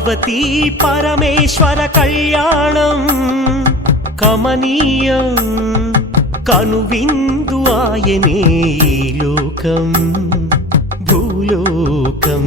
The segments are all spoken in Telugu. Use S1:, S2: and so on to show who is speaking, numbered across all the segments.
S1: పార్వతీ పరమేశ్వర కళ్యాణం కమనీయం కనువిందు ఆయనే లోకం భూలోకం.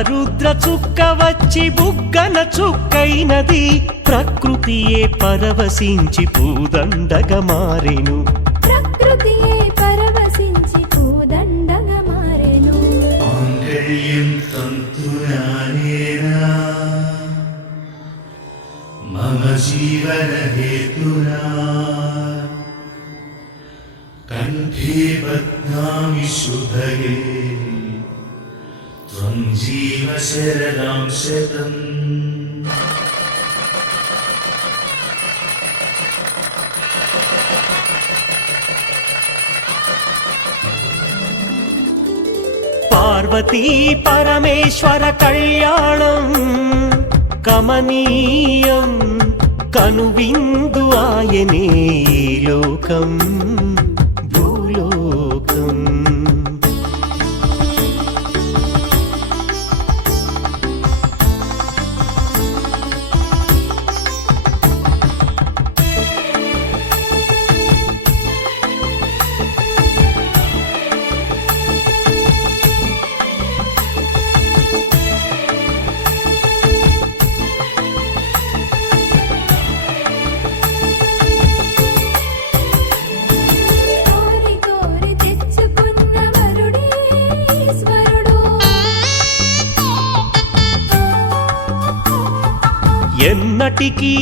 S2: ఆరుద్ర చుక్క వచ్చి బుగ్గన చుక్కైనది.
S1: ప్రకృతియే పరవశించి పూదండగ మారెను.
S2: ప్రకృతియే పరవశించి పూదండగ మారెను.
S3: మమ జీవన హేతునా కంఠే బద్నామి శుభగే त्वं जीवशरदां शतम्
S1: பார்வதி பரமேஸ்வர
S2: கல்யாணம் கமனீயம் கனுவிந்து ஆயனே லோகம்
S1: ఎన్నటికీ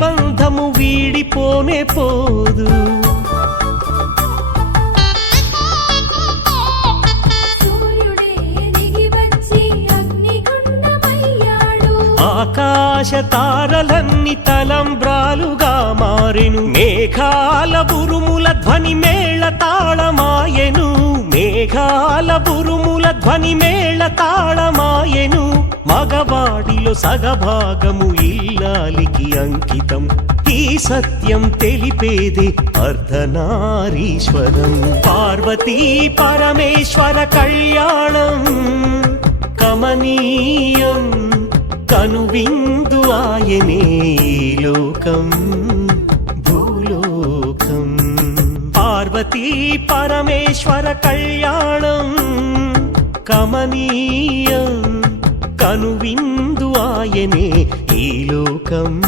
S1: బంధము వీడిపోనే పోదు. ఆకాశ తారలన్నీ తలంబ్రాలుగా మారెను. మేఘాల బురుముల ధ్వని మేళ తాళమాయెను. మేఘాల బురుముల ధ్వని మేళ తాళమాయెను. మగవాడిలో సగభాగము ఇల్లాలికి అంకితం. ఈ సత్యం తెలిపేది అర్ధనారీశ్వరం. పార్వతీ పరమేశ్వర కళ్యాణం. కమనీయం. కనువిందు ఆయనే లోకం భూలోకం. పార్వతీ పరమేశ్వర కళ్యాణం కమనీయం కను విందు ఆయనే ఈ లోకం.